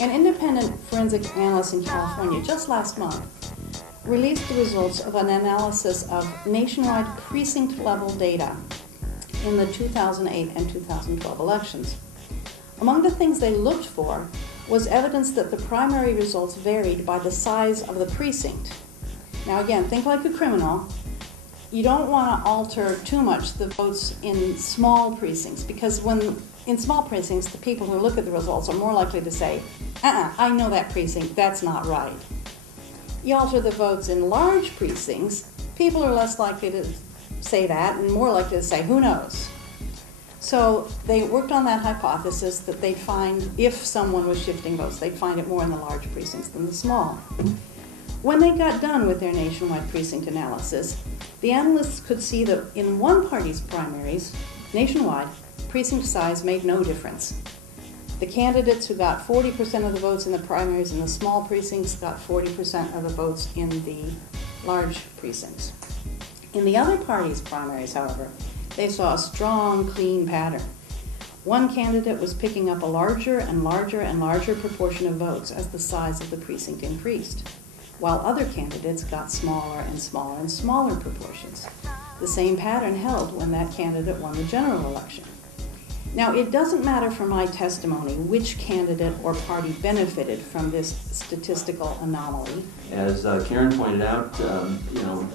An independent forensic analyst in California just last month released the results of an analysis of nationwide precinct-level data in the 2008 and 2012 elections. Among the things they looked for was evidence that the primary results varied by the size of the precinct. Now again, think like a criminal. You don't want to alter too much the votes in small precincts, because in small precincts, the people who look at the results are more likely to say, I know that precinct, that's not right. You alter the votes in large precincts, people are less likely to say that and more likely to say, who knows? So they worked on that hypothesis that they'd find, if someone was shifting votes, they'd find it more in the large precincts than the small. When they got done with their nationwide precinct analysis, the analysts could see that in one party's primaries, nationwide, precinct size made no difference. The candidates who got 40% of the votes in the primaries in the small precincts got 40% of the votes in the large precincts. In the other party's primaries, however, they saw a strong, clean pattern. One candidate was picking up a larger and larger and larger proportion of votes as the size of the precinct increased, while other candidates got smaller and smaller and smaller proportions. The same pattern held when that candidate won the general election. Now, it doesn't matter for my testimony which candidate or party benefited from this statistical anomaly. As Karen pointed out,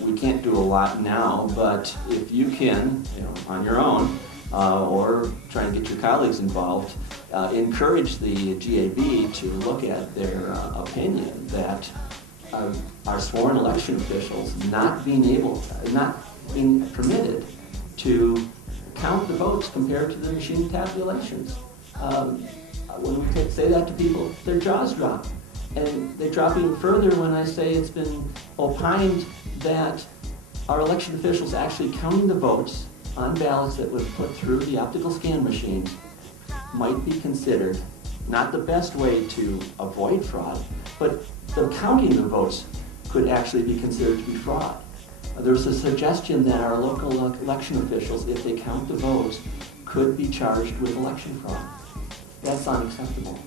we can't do a lot now, but if you can, on your own, or try and get your colleagues involved, encourage the GAB to look at their opinion that our sworn election officials not being permitted to count the votes compared to the machine tabulations. When we say that to people, their jaws drop. And they drop even further when I say it's been opined that our election officials actually counting the votes on ballots that were put through the optical scan machines might be considered not the best way to avoid fraud, but the counting the votes could actually be considered to be fraud. There's a suggestion that our local election officials, if they count the votes, could be charged with election fraud. That's unacceptable.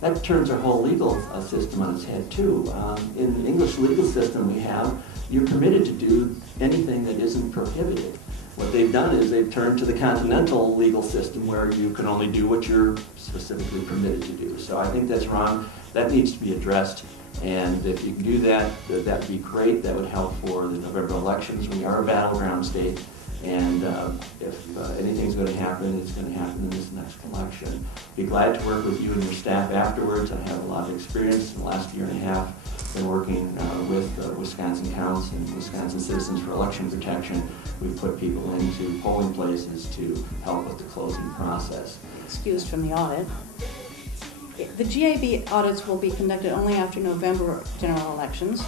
That turns our whole legal system on its head, too. In the English legal system we have, you're permitted to do anything that isn't prohibited. What they've done is they've turned to the continental legal system where you can only do what you're specifically permitted to do. So I think that's wrong. That needs to be addressed. And if you can do that, that'd be great. That would help for the November elections. We are a battleground state. And if anything's going to happen, it's going to happen in this next election. Be glad to work with you and your staff afterwards. I have a lot of experience in the last year and a half. Been working with Wisconsin Counts and Wisconsin Citizens for Election Protection. We've put people into polling places to help with the closing process. Excused from the audit. The GAB audits will be conducted only after November general elections.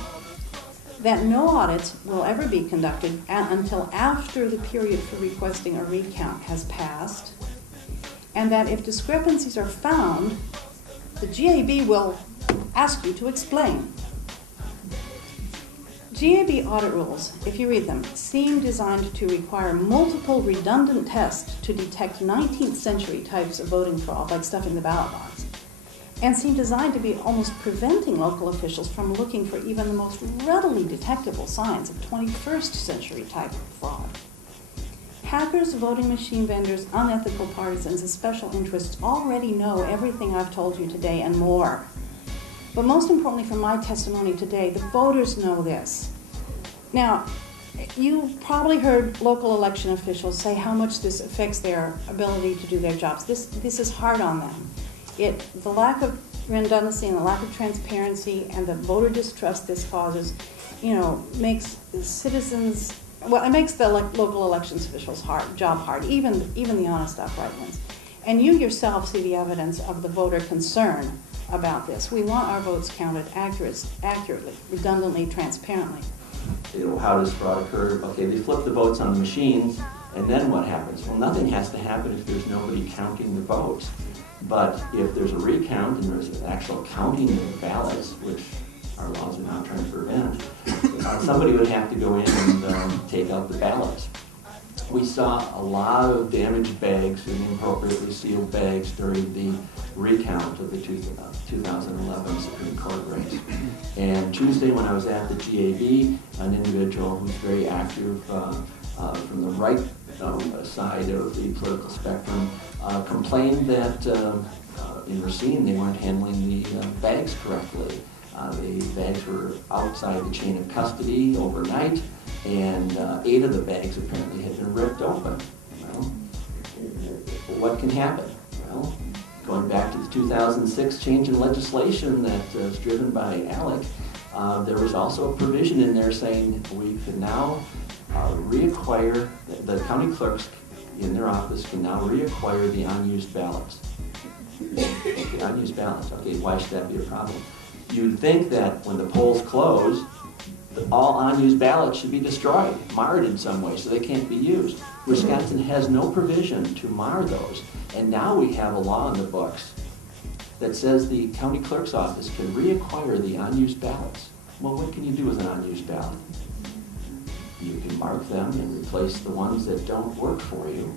That no audits will ever be conducted until after the period for requesting a recount has passed, and that if discrepancies are found, the GAB will ask you to explain. GAB audit rules, if you read them, seem designed to require multiple redundant tests to detect 19th century types of voting fraud, like stuffing the ballot box, and seem designed to be almost preventing local officials from looking for even the most readily detectable signs of 21st century type of fraud. Hackers, voting machine vendors, unethical partisans, and special interests already know everything I've told you today and more. But most importantly from my testimony today, the voters know this. Now, you probably heard local election officials say how much this affects their ability to do their jobs. This is hard on them. The lack of redundancy and the lack of transparency and the voter distrust this causes, makes citizens, it makes the local elections officials job hard, even the honest, upright ones. And you yourself see the evidence of the voter concern about this. We want our votes counted accurately, redundantly, transparently. How does fraud occur? Okay, they flip the votes on the machines, and then what happens? Well, nothing has to happen if there's nobody counting the votes. But if there's a recount and there's an actual counting of the ballots, which our laws are now trying to prevent, somebody would have to go in and take out the ballots. We saw a lot of damaged bags and inappropriately sealed bags during the recount of the 2011 Supreme Court race. And Tuesday, when I was at the GAB, an individual who's very active from the right side of the political spectrum complained that in Racine they weren't handling the bags correctly. The bags were outside the chain of custody overnight, and 8 of the bags apparently had been ripped open. Well, what can happen? Well, going back to the 2006 change in legislation that was driven by ALEC, there was also a provision in there saying we could now reacquire, the county clerks in their office can now reacquire the unused ballots. The unused ballots, okay, why should that be a problem? You'd think that when the polls close, all unused ballots should be destroyed, marred in some way, so they can't be used. Wisconsin has no provision to mar those, and now we have a law in the books that says the county clerk's office can reacquire the unused ballots. Well, what can you do with an unused ballot? You can mark them and replace the ones that don't work for you,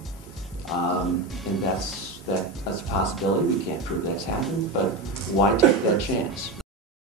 and that's a possibility. We can't prove that's happened, but why take that chance?